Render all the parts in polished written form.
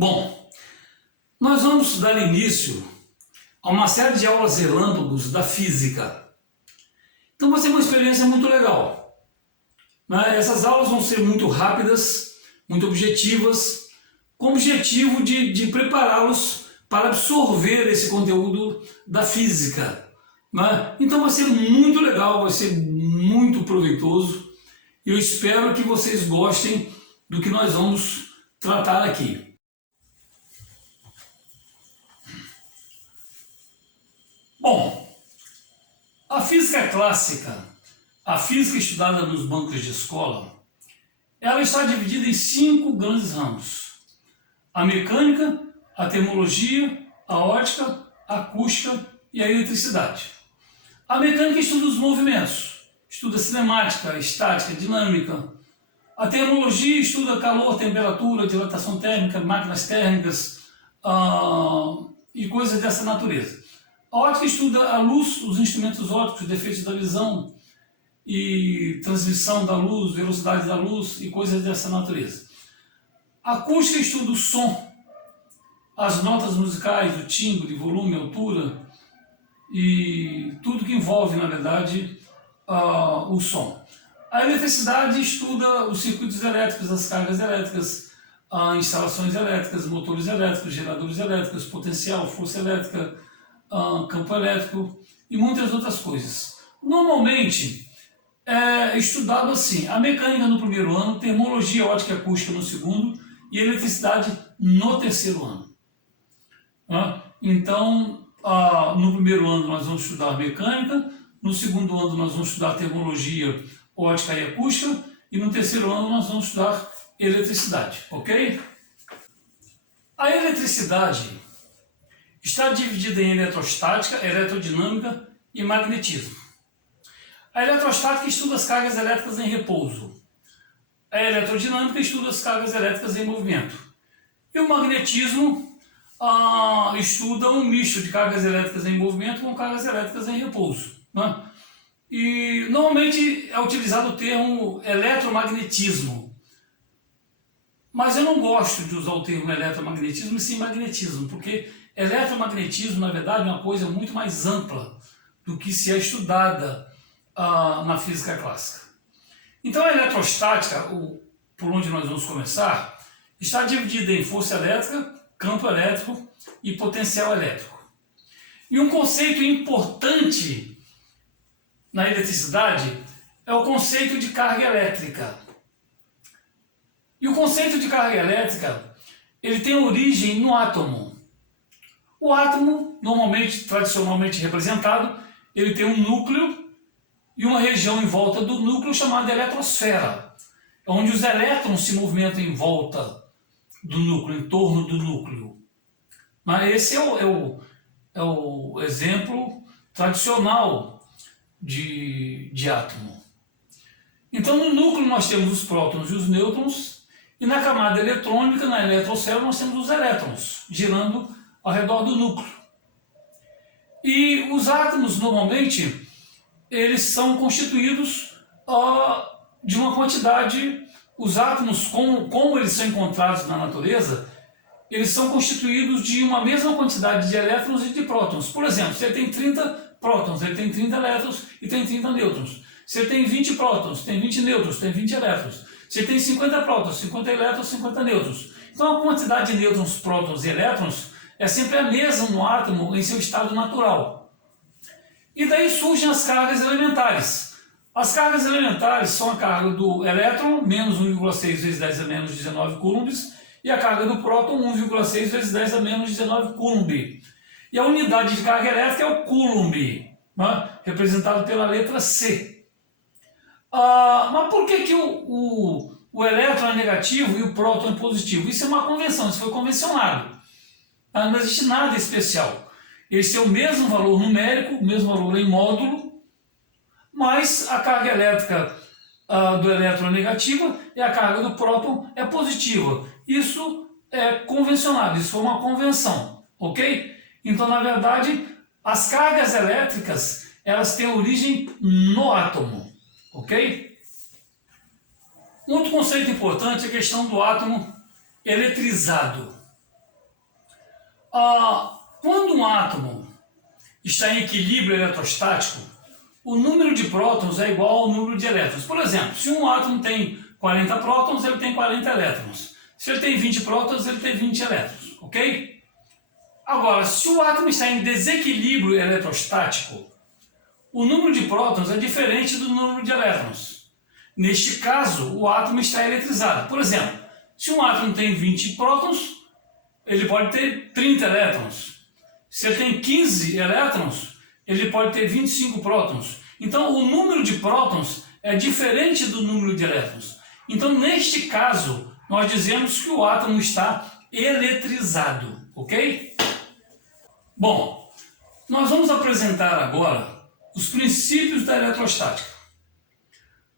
Bom, nós vamos dar início a uma série de aulas relâmpagos da física. Então vai ser uma experiência muito legal, né? Essas aulas vão ser muito rápidas, muito objetivas, com o objetivo de prepará-los para absorver esse conteúdo da física, né? Então vai ser muito legal, vai ser muito proveitoso e eu espero que vocês gostem do que nós vamos tratar aqui. Bom, a física clássica, a física estudada nos bancos de escola, ela está dividida em 5 grandes ramos: a mecânica, a termologia, a ótica, a acústica e a eletricidade. A mecânica estuda os movimentos, estuda cinemática, estática, dinâmica. A termologia estuda calor, temperatura, dilatação térmica, máquinas térmicas e coisas dessa natureza. A ótica estuda a luz, os instrumentos ópticos, defeitos da visão e transmissão da luz, velocidade da luz e coisas dessa natureza. A acústica estuda o som, as notas musicais, o timbre, volume, altura e tudo que envolve, na verdade, o som. A eletricidade estuda os circuitos elétricos, as cargas elétricas, instalações elétricas, motores elétricos, geradores elétricos, potencial, força elétrica, campo elétrico e muitas outras coisas. Normalmente é estudado assim: a mecânica no primeiro ano, termologia, ótica e acústica no segundo e eletricidade no terceiro ano. Então, no primeiro ano nós vamos estudar mecânica, no segundo ano nós vamos estudar termologia, ótica e acústica e no terceiro ano nós vamos estudar eletricidade, ok? A eletricidade está dividida em eletrostática, eletrodinâmica e magnetismo. A eletrostática estuda as cargas elétricas em repouso. A eletrodinâmica estuda as cargas elétricas em movimento. E o magnetismo estuda um misto de cargas elétricas em movimento com cargas elétricas em repouso, né? E normalmente é utilizado o termo eletromagnetismo. Mas eu não gosto de usar o termo eletromagnetismo e sim magnetismo, porque eletromagnetismo, na verdade, é uma coisa muito mais ampla do que se é estudada na física clássica. Então a eletrostática, por onde nós vamos começar, está dividida em força elétrica, campo elétrico e potencial elétrico. E um conceito importante na eletricidade é o conceito de carga elétrica. E o conceito de carga elétrica, ele tem origem no átomo. O átomo, tradicionalmente representado, ele tem um núcleo e uma região em volta do núcleo chamada eletrosfera, onde os elétrons se movimentam em volta do núcleo, em torno do núcleo. Mas esse é o exemplo tradicional de átomo. Então no núcleo nós temos os prótons e os nêutrons, e na camada eletrônica, na eletrosfera, nós temos os elétrons girando ao redor do núcleo. E os átomos, normalmente, eles são constituídos de uma quantidade. Os átomos, como eles são encontrados na natureza, eles são constituídos de uma mesma quantidade de elétrons e de prótons. Por exemplo, se ele tem 30 prótons, ele tem 30 elétrons e tem 30 nêutrons. Se ele tem 20 prótons, tem 20 nêutrons, tem 20 elétrons. Se ele tem 50 prótons, 50 elétrons, 50 nêutrons. Então a quantidade de nêutrons, prótons e elétrons é sempre a mesma no átomo em seu estado natural. E daí surgem as cargas elementares. As cargas elementares são a carga do elétron, menos 1,6 vezes 10 a menos 19 coulombs, e a carga do próton, 1,6 vezes 10 a menos 19 coulomb. E a unidade de carga elétrica é o coulomb, né? Representado pela letra C. Mas por que o elétron é negativo e o próton é positivo? Isso é uma convenção, isso foi convencionado. Não existe nada especial. Esse é o mesmo valor numérico, o mesmo valor em módulo, mas a carga elétrica do elétron é negativa e a carga do próton é positiva. Isso é convencionado, isso foi uma convenção, ok? Então, na verdade, as cargas elétricas, elas têm origem no átomo, ok? Um outro conceito importante é a questão do átomo eletrizado. Quando um átomo está em equilíbrio eletrostático, o número de prótons é igual ao número de elétrons. Por exemplo, se um átomo tem 40 prótons, ele tem 40 elétrons. Se ele tem 20 prótons, ele tem 20 elétrons, ok? Agora, se o átomo está em desequilíbrio eletrostático, o número de prótons é diferente do número de elétrons. Neste caso, o átomo está eletrizado. Por exemplo, se um átomo tem 20 prótons, ele pode ter 30 elétrons. Se ele tem 15 elétrons, ele pode ter 25 prótons. Então, o número de prótons é diferente do número de elétrons. Então, neste caso, nós dizemos que o átomo está eletrizado, ok? Bom, nós vamos apresentar agora os princípios da eletrostática.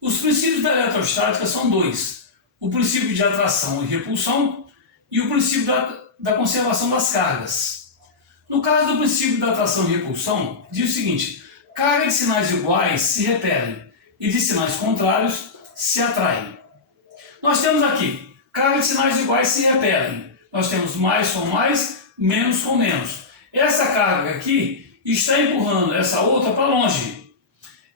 Os princípios da eletrostática são dois: o princípio de atração e repulsão e o princípio da conservação das cargas. No caso do princípio da atração e repulsão, diz o seguinte: cargas de sinais iguais se repelem e de sinais contrários se atraem. Nós temos aqui, cargas de sinais iguais se repelem. Nós temos mais com mais, menos com menos. Essa carga aqui está empurrando essa outra para longe.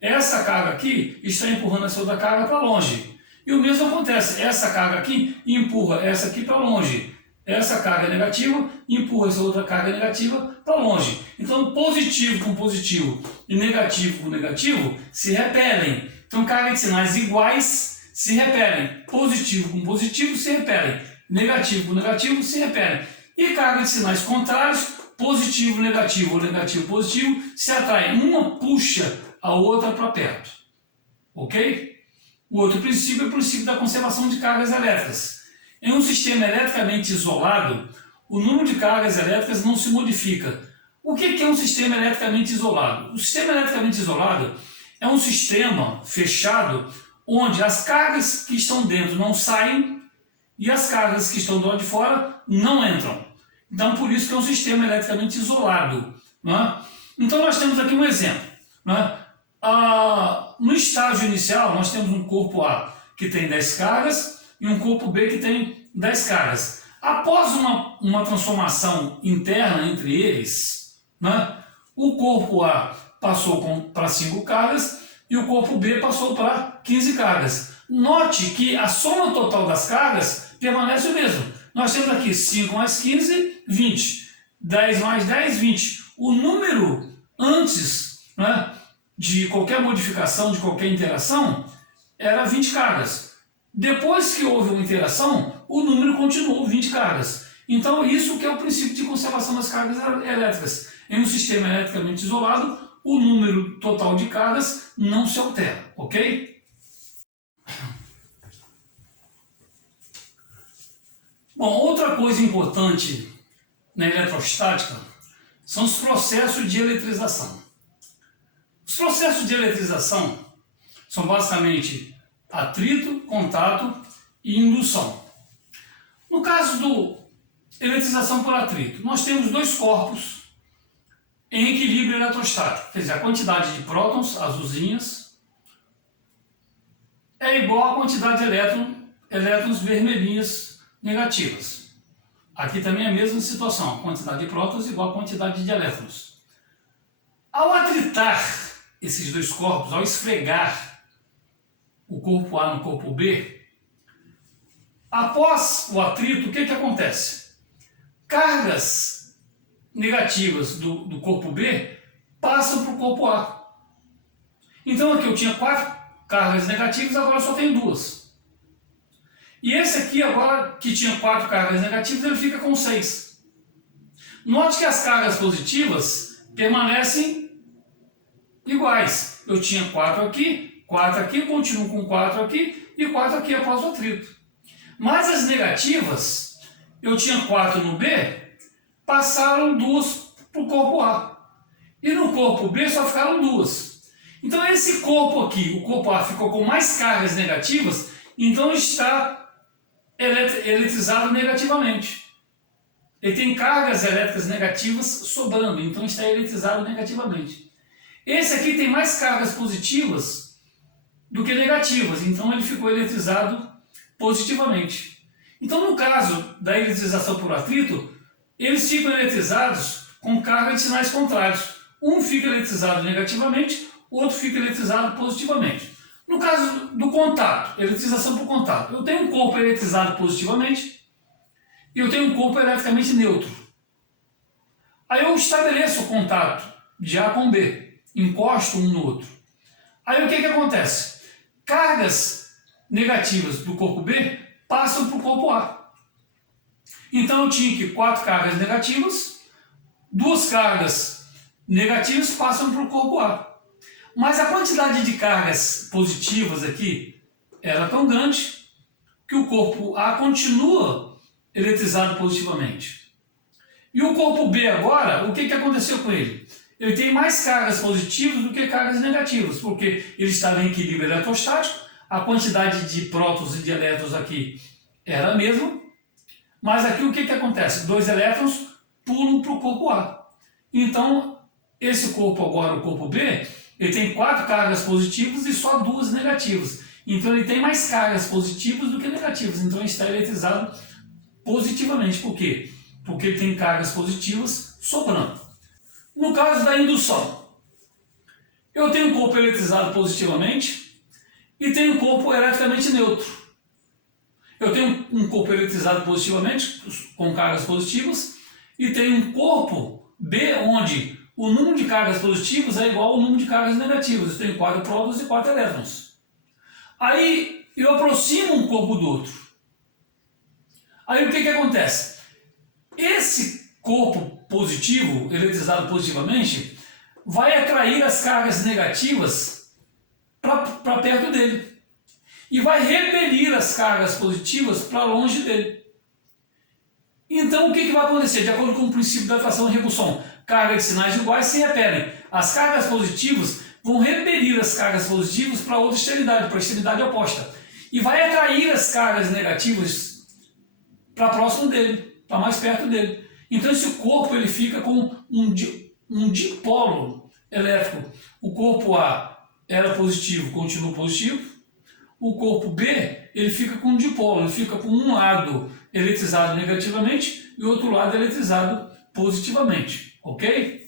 Essa carga aqui está empurrando essa outra carga para longe. E o mesmo acontece, essa carga aqui empurra essa aqui para longe. Essa carga negativa empurra essa outra carga negativa para longe. Então, positivo com positivo e negativo com negativo se repelem. Então, cargas de sinais iguais se repelem. Positivo com positivo se repelem. Negativo com negativo se repelem. E cargas de sinais contrários, positivo, negativo ou negativo, positivo, se atraem. Uma puxa a outra para perto. Ok? O outro princípio é o princípio da conservação de cargas elétricas. Em um sistema eletricamente isolado, o número de cargas elétricas não se modifica. O que é um sistema eletricamente isolado? O sistema eletricamente isolado é um sistema fechado onde as cargas que estão dentro não saem e as cargas que estão do lado de fora não entram. Então, por isso que é um sistema eletricamente isolado. Né? Então, nós temos aqui um exemplo. Né? No estágio inicial, nós temos um corpo A que tem 10 cargas e um corpo B que tem 10 cargas. Após uma transformação interna entre eles, né, o corpo A passou para 5 cargas e o corpo B passou para 15 cargas. Note que a soma total das cargas permanece o mesmo. Nós temos aqui 5 mais 15, 20. 10 mais 10, 20. O número antes, né, de qualquer modificação, de qualquer interação, era 20 cargas. Depois que houve uma interação, o número continuou 20 cargas. Então, isso que é o princípio de conservação das cargas elétricas. Em um sistema eletricamente isolado, o número total de cargas não se altera, ok? Bom, outra coisa importante na eletrostática são os processos de eletrização. Os processos de eletrização são basicamente atrito, contato e indução. No caso do eletrização por atrito, nós temos dois corpos em equilíbrio eletrostático, quer dizer, a quantidade de prótons, azulzinhas, é igual à quantidade de elétrons vermelhinhas negativas. Aqui também é a mesma situação, a quantidade de prótons igual à quantidade de elétrons. Ao atritar esses dois corpos, ao esfregar o corpo A no corpo B, após o atrito, o que acontece? Cargas negativas do corpo B passam para o corpo A. Então aqui eu tinha 4 cargas negativas, agora só tenho 2. E esse aqui agora, que tinha 4 cargas negativas, ele fica com 6. Note que as cargas positivas permanecem iguais. Eu tinha 4 aqui, continuo com 4 aqui e 4 aqui após o atrito. Mas as negativas, eu tinha 4 no B, passaram 2 para o corpo A. E no corpo B só ficaram 2. Então esse corpo aqui, o corpo A, ficou com mais cargas negativas, então está eletrizado negativamente. Ele tem cargas elétricas negativas sobrando, então está eletrizado negativamente. Esse aqui tem mais cargas positivas do que negativas, então ele ficou eletrizado positivamente. Então, no caso da eletrização por atrito, eles ficam eletrizados com carga de sinais contrários. Um fica eletrizado negativamente, o outro fica eletrizado positivamente. No caso do contato, eletrização por contato, eu tenho um corpo eletrizado positivamente e eu tenho um corpo eletricamente neutro. Aí eu estabeleço o contato de A com B, encosto um no outro. Aí o que acontece? Cargas negativas do corpo B passam para o corpo A. Então eu tinha que 4 cargas negativas, 2 cargas negativas passam para o corpo A. Mas a quantidade de cargas positivas aqui era tão grande que o corpo A continua eletrizado positivamente. E o corpo B agora, o que aconteceu com ele? Ele tem mais cargas positivas do que cargas negativas, porque ele estava em equilíbrio eletrostático, a quantidade de prótons e de elétrons aqui era a mesma, mas aqui o que acontece? 2 elétrons pulam para o corpo A. Então, esse corpo agora, o corpo B, ele tem 4 cargas positivas e só 2 negativas. Então ele tem mais cargas positivas do que negativas. Então ele está eletrizado positivamente. Por quê? Porque ele tem cargas positivas sobrando. No caso da indução, eu tenho um corpo eletrizado positivamente e tenho um corpo eletricamente neutro. Eu tenho um corpo eletrizado positivamente, com cargas positivas, e tenho um corpo B onde o número de cargas positivas é igual ao número de cargas negativas. Eu tenho 4 prótons e 4 elétrons. Aí eu aproximo um corpo do outro. Aí o que acontece? Esse corpo positivo, eletrizado positivamente, vai atrair as cargas negativas para perto dele. E vai repelir as cargas positivas para longe dele. Então o que vai acontecer? De acordo com o princípio da atração e repulsão, carga de sinais iguais se repelem. As cargas positivas vão repelir as cargas positivas para outra extremidade, para a extremidade oposta. E vai atrair as cargas negativas para próximo dele, para mais perto dele. Então esse corpo ele fica com um dipolo elétrico. O corpo A era positivo, continua positivo. O corpo B ele fica com um dipolo, ele fica com um lado eletrizado negativamente e o outro lado eletrizado positivamente, ok?